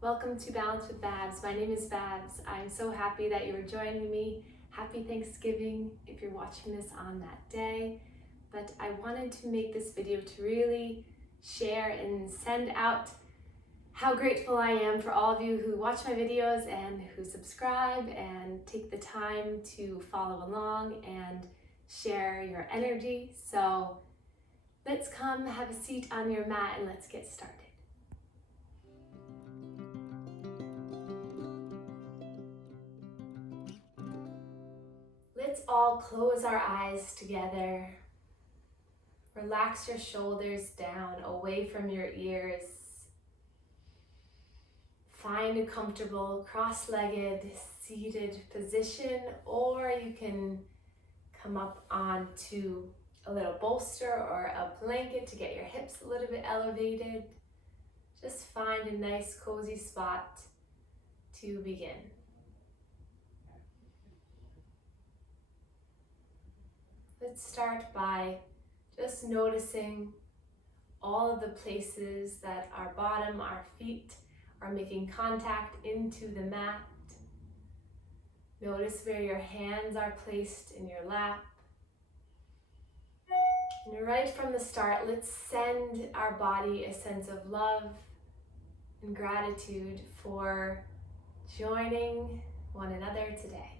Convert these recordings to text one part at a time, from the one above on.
Welcome to Balance with Babs. My name is Babs. I'm so happy that you're joining me. Happy Thanksgiving if you're watching this on that day. But I wanted to make this video to really share and send out how grateful I am for all of you who watch my videos and who subscribe and take the time to follow along and share your energy. So let's come have a seat on your mat and let's get started. Let's all close our eyes together. Relax your shoulders down, away from your ears. Find a comfortable cross-legged seated position, or you can come up onto a little bolster or a blanket to get your hips a little bit elevated. Just find a nice cozy spot to begin. Let's start by just noticing all of the places that our bottom, our feet are making contact into the mat. Notice where your hands are placed in your lap. And right from the start, let's send our body a sense of love and gratitude for joining one another today.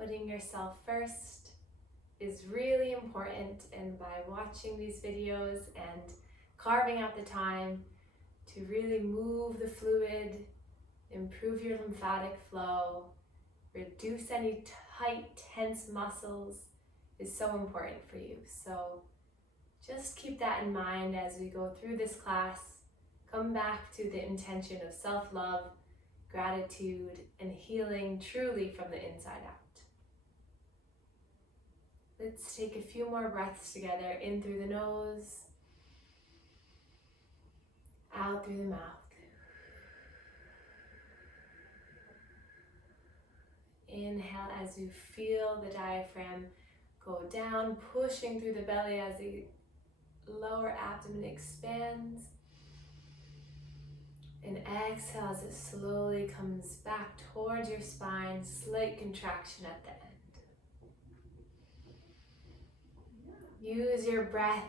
Putting yourself first is really important, and by watching these videos and carving out the time to really move the fluid, improve your lymphatic flow, reduce any tight, tense muscles is so important for you. So just keep that in mind as we go through this class. Come back to the intention of self-love, gratitude, and healing truly from the inside out. Let's take a few more breaths together, in through the nose, out through the mouth. Inhale as you feel the diaphragm go down, pushing through the belly as the lower abdomen expands. And exhale as it slowly comes back towards your spine, slight contraction at the end. Use your breath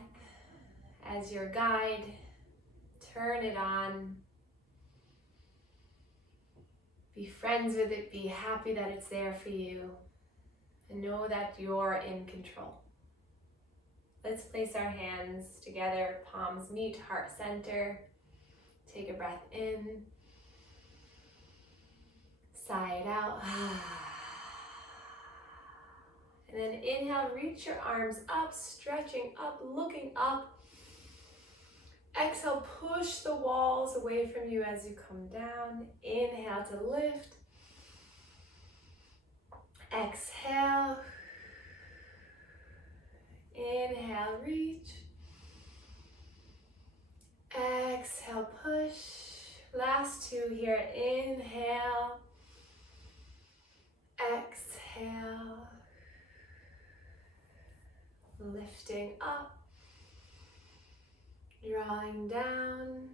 as your guide. Turn it on. Be friends with it. Be happy that it's there for you. And know that you're in control. Let's place our hands together. Palms meet, heart center. Take a breath in. Sigh it out. And then inhale, reach your arms up, stretching up, looking up. Exhale, push the walls away from you as you come down. Inhale to lift. Exhale. Inhale, reach. Exhale, push. Last two here. Inhale. Exhale. Lifting up, drawing down,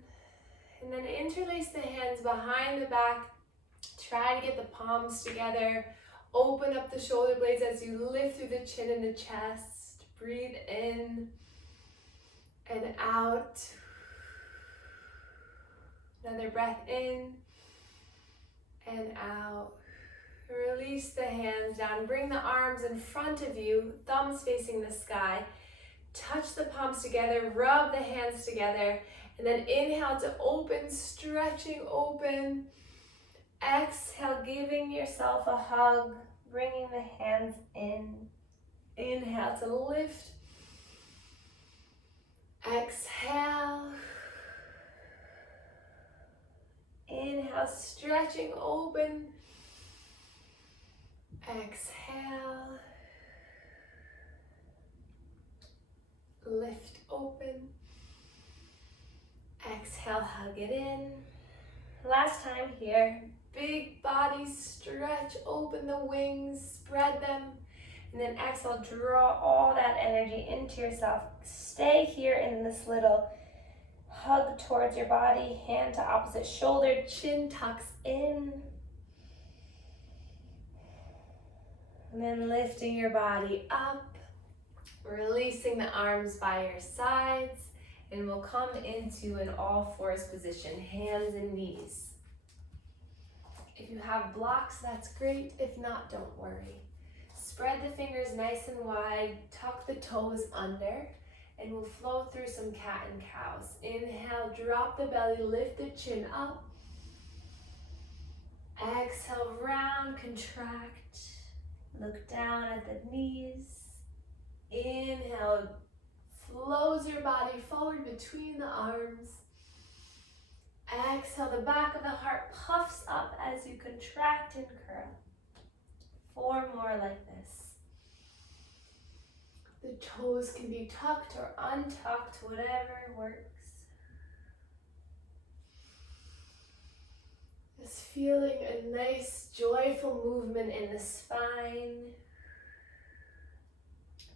and then interlace the hands behind the back. Try to get the palms together. Open up the shoulder blades as you lift through the chin and the chest. Breathe in and out. Another breath in and out. Release the hands down. Bring the arms in front of you, thumbs facing the sky. Touch the palms together, rub the hands together, and then inhale to open, stretching open. Exhale, giving yourself a hug, bringing the hands in. Inhale to lift. Exhale. Inhale, stretching open. Exhale, lift open, exhale, hug it in. Last time here, big body stretch, open the wings, spread them, And then exhale, draw all that energy into yourself. Stay here in this little hug towards your body, hand to opposite shoulder, chin tucks in. And then lifting your body up, releasing the arms by your sides, and we'll come into an all fours position, hands and knees. If you have blocks, that's great. If not, don't worry. Spread the fingers nice and wide, tuck the toes under, and we'll flow through some cat and cows. Inhale, drop the belly, lift the chin up. Exhale, round, contract. Look down at the knees. Inhale, flows your body forward between the arms. Exhale, the back of the heart puffs up as you contract and curl. 4 more like this. The toes can be tucked or untucked, whatever works. Just feeling a nice, joyful movement in the spine.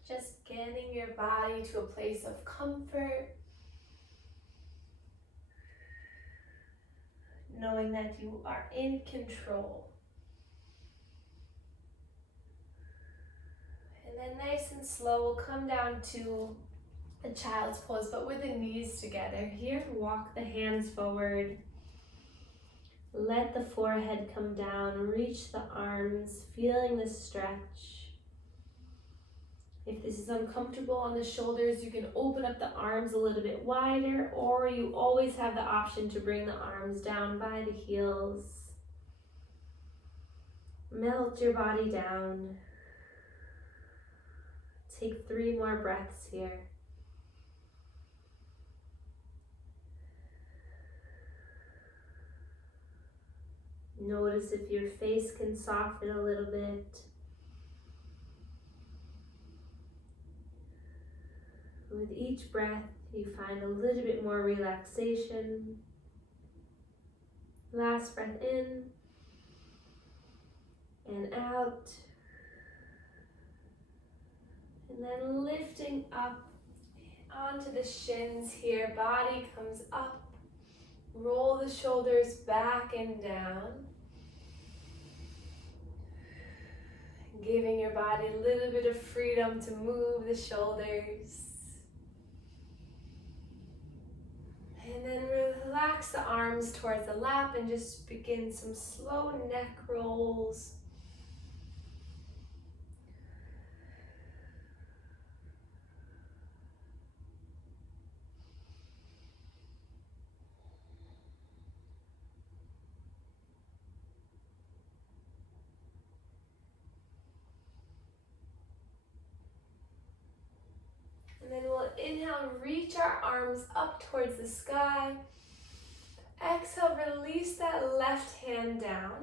Just getting your body to a place of comfort. Knowing that you are in control. And then nice and slow, we'll come down to a child's pose, but with the knees together. Here, walk the hands forward. Let the forehead come down, reach the arms, feeling the stretch. If this is uncomfortable on the shoulders, you can open up the arms a little bit wider, or you always have the option to bring the arms down by the heels. Melt your body down. Take 3 more breaths here. Notice if your face can soften a little bit. With each breath, you find a little bit more relaxation. Last breath in and out. And then lifting up onto the shins here. Body comes up. Roll the shoulders back and down. Giving your body a little bit of freedom to move the shoulders. And then relax the arms towards the lap and just begin some slow neck rolls. And then we'll inhale, reach our arms up towards the sky. Exhale, release that left hand down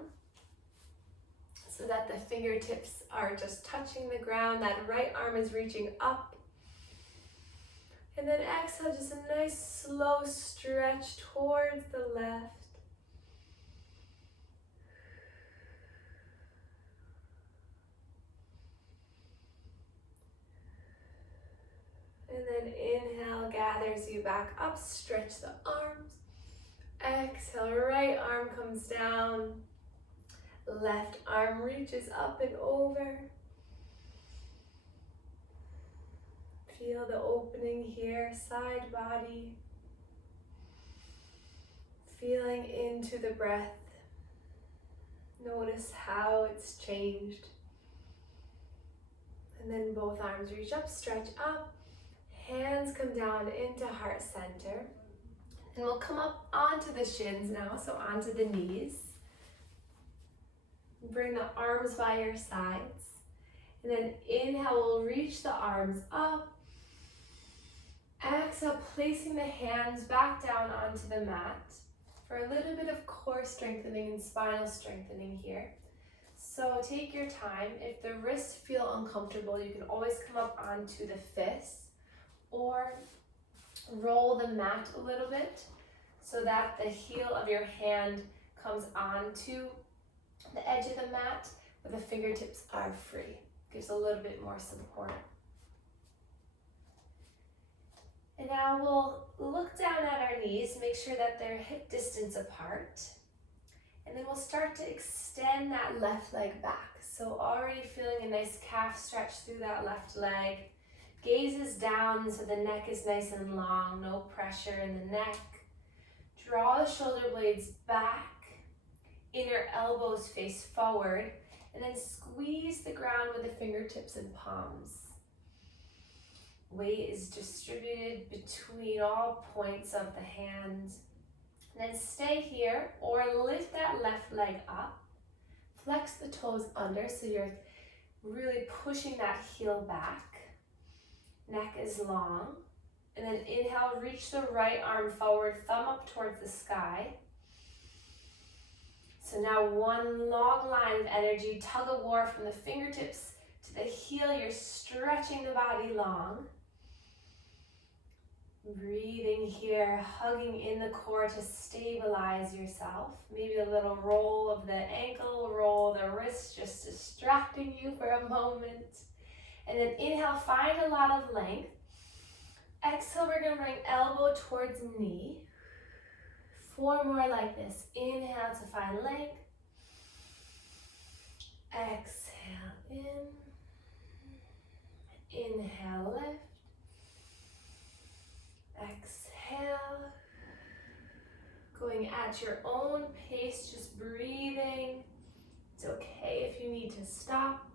so that the fingertips are just touching the ground. That right arm is reaching up. And then exhale, just a nice slow stretch towards the left. And then inhale, gathers you back up, stretch the arms. Exhale, right arm comes down. Left arm reaches up and over. Feel the opening here, side body. Feeling into the breath. Notice how it's changed. And then both arms reach up, stretch up. Hands come down into heart center. And we'll come up onto the shins now, so onto the knees. Bring the arms by your sides. And then inhale, we'll reach the arms up. Exhale, placing the hands back down onto the mat for a little bit of core strengthening and spinal strengthening here. So take your time. If the wrists feel uncomfortable, you can always come up onto the fists or roll the mat a little bit so that the heel of your hand comes onto the edge of the mat where the fingertips are free. gives a little bit more support. And now we'll look down at our knees, make sure that they're hip distance apart. And then we'll start to extend that left leg back. So already feeling a nice calf stretch through that left leg. Gaze is down so the neck is nice and long, no pressure in the neck. Draw the shoulder blades back, inner elbows face forward, and then squeeze the ground with the fingertips and palms. Weight is distributed between all points of the hand. And then stay here or lift that left leg up. Flex the toes under so you're really pushing that heel back. Neck is long. And then inhale, reach the right arm forward, thumb up towards the sky. So now one long line of energy, tug of war from the fingertips to the heel. You're stretching the body long. Breathing here, hugging in the core to stabilize yourself. Maybe a little roll of the ankle, roll the wrist, just distracting you for a moment. And then inhale, find a lot of length. Exhale, we're gonna bring elbow towards knee. 4 more like this. Inhale to find length. Exhale in. Inhale, lift. Exhale, going at your own pace, just breathing. It's okay if you need to stop.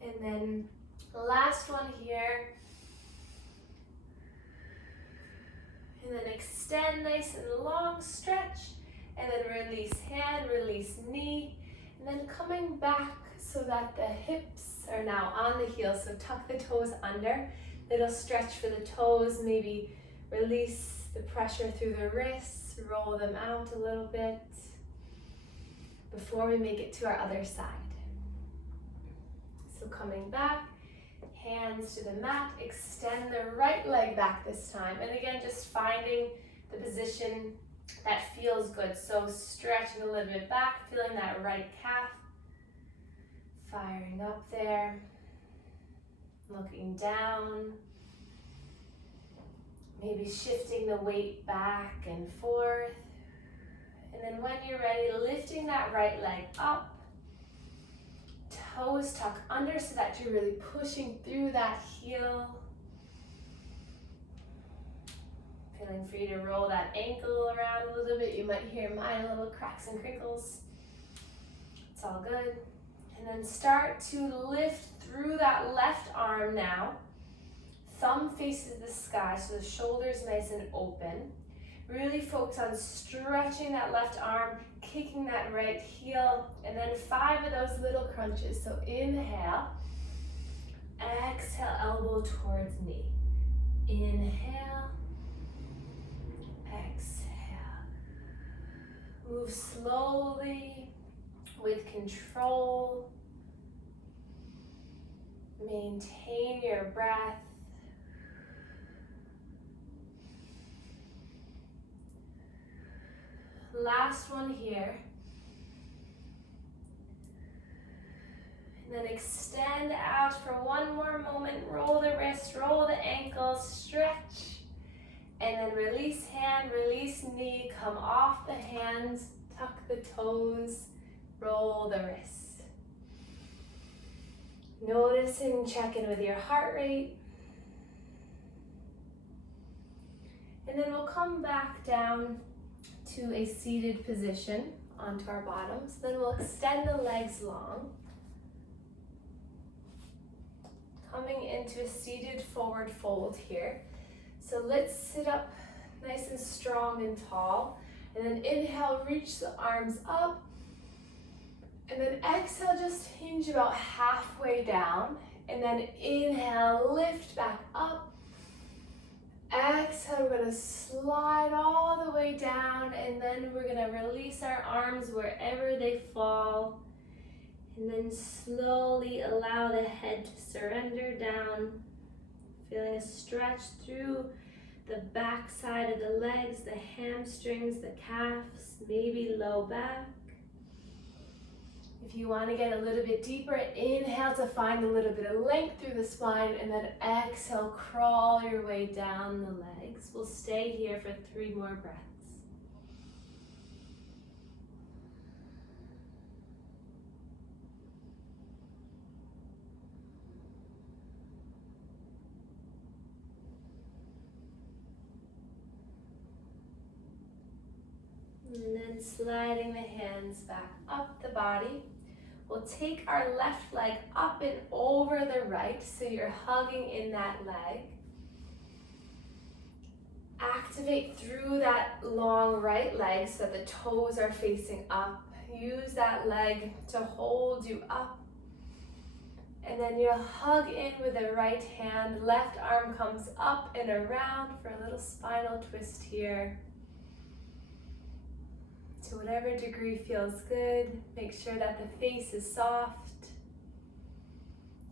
And then last one here. And then extend nice and long, stretch, and then release hand, release knee, and then coming back so that the hips are now on the heels, so tuck the toes under, little stretch for the toes, maybe release the pressure through the wrists, roll them out a little bit before we make it to our other side. So coming back, hands to the mat, extend the right leg back this time, and again just finding the position that feels good, so stretching a little bit back, feeling that right calf. Firing up there, looking down, maybe shifting the weight back and forth. And then when you're ready, lifting that right leg up, toes tuck under so that you're really pushing through that heel. Feeling free to roll that ankle around a little bit. You might hear mine, little cracks and crinkles. It's all good. And then start to lift through that left arm now. Thumb faces the sky, so the shoulder's nice and open. Really focus on stretching that left arm, kicking that right heel, and then 5 of those little crunches. So inhale, exhale, elbow towards knee. Inhale, exhale. Move slowly with control. Maintain your breath. Last one here. And then extend out for one more moment. Roll the wrist, roll the ankle, stretch. And then release hand, release knee, come off the hands, tuck the toes, roll the wrist. Noticing, check in with your heart rate. And then we'll come back down to a seated position onto our bottoms. Then we'll extend the legs long. Coming into a seated forward fold here. So let's sit up nice and strong and tall. And then inhale, reach the arms up. And then exhale, just hinge about halfway down. And then inhale, lift back up. Exhale, we're gonna slide all the way down, and then we're gonna release our arms wherever they fall. And then slowly allow the head to surrender down. Feeling a stretch through the back side of the legs, the hamstrings, the calves, maybe low back. If you want to get a little bit deeper, inhale to find a little bit of length through the spine, and then exhale, crawl your way down the legs. We'll stay here for 3 more breaths. And then sliding the hands back up the body. We'll take our left leg up and over the right, so you're hugging in that leg. Activate through that long right leg so the toes are facing up. Use that leg to hold you up. And then you'll hug in with the right hand. Left arm comes up and around for a little spinal twist here. To whatever degree feels good. Make sure that the face is soft.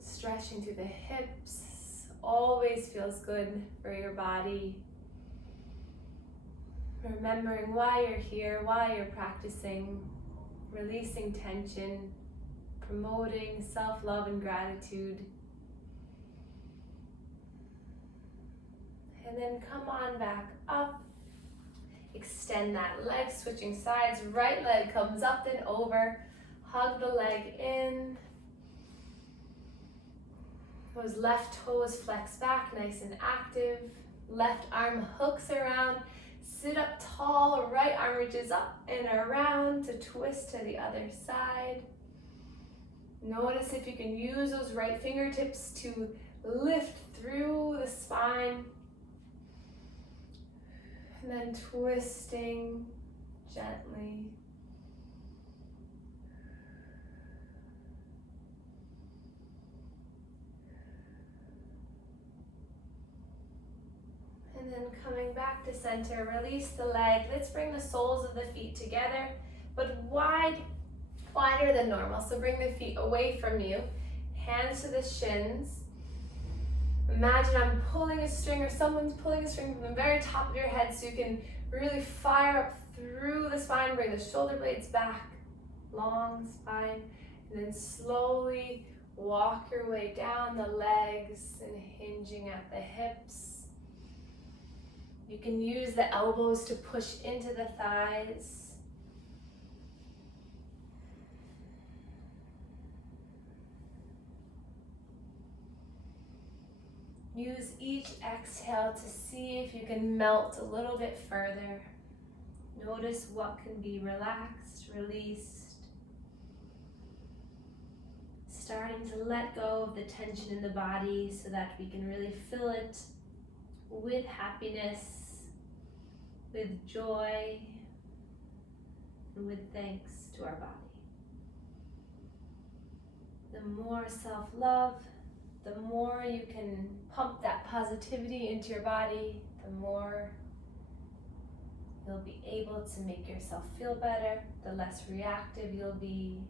Stretching through the hips always feels good for your body. Remembering why you're here, why you're practicing, releasing tension, promoting self-love and gratitude. And then come on back up. Extend that leg, switching sides. Right leg comes up and over. Hug the leg in. Those left toes flex back, nice and active. Left arm hooks around. Sit up tall, right arm reaches up and around to twist to the other side. Notice if you can use those right fingertips to lift through the spine. And then twisting gently. And then coming back to center, release the leg. Let's bring the soles of the feet together, but wider than normal. So bring the feet away from you, hands to the shins. Imagine I'm pulling a string, or someone's pulling a string from the very top of your head, so you can really fire up through the spine. Bring the shoulder blades back, long spine, and then slowly walk your way down the legs and hinging at the hips. You can use the elbows to push into the thighs. Use each exhale to see if you can melt a little bit further. Notice what can be relaxed, released. Starting to let go of the tension in the body so that we can really fill it with happiness, with joy, and with thanks to our body. The more self-love, the more you can pump that positivity into your body, the more you'll be able to make yourself feel better, the less reactive you'll be,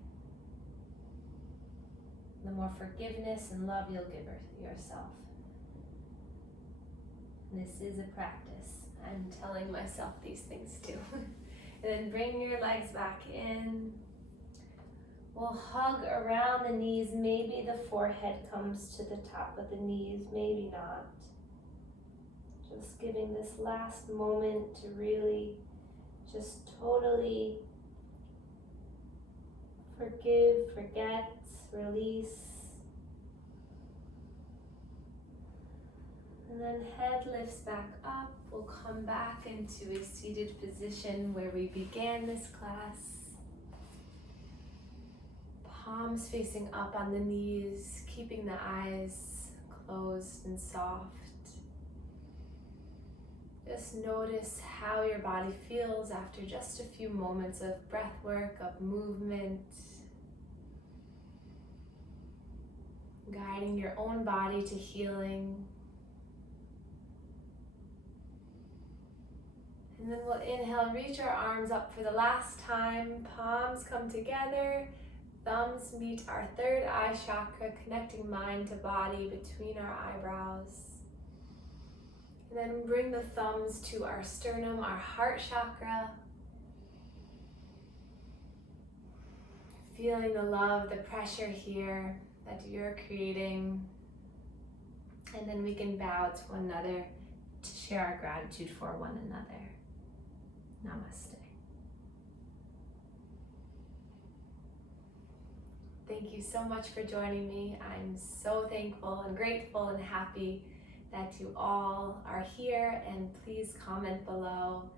the more forgiveness and love you'll give yourself. This is a practice. I'm telling myself these things too. And then bring your legs back in. We'll hug around the knees. Maybe the forehead comes to the top of the knees, maybe not. Just giving this last moment to really just totally forgive, forget, release. And then head lifts back up. We'll come back into a seated position where we began this class. Palms facing up on the knees, keeping the eyes closed and soft. Just notice how your body feels after just a few moments of breath work, of movement. Guiding your own body to healing. And then we'll inhale, reach our arms up for the last time. Palms come together. Thumbs meet our third eye chakra, connecting mind to body between our eyebrows. And then bring the thumbs to our sternum, our heart chakra. feeling the love, the pressure here that you're creating. And then we can bow to one another to share our gratitude for one another. Namaste. Thank you so much for joining me. I'm so thankful and grateful and happy that you all are here, and please comment below.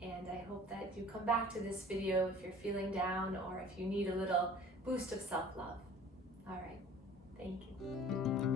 And I hope that you come back to this video if you're feeling down or if you need a little boost of self-love. All right, thank you.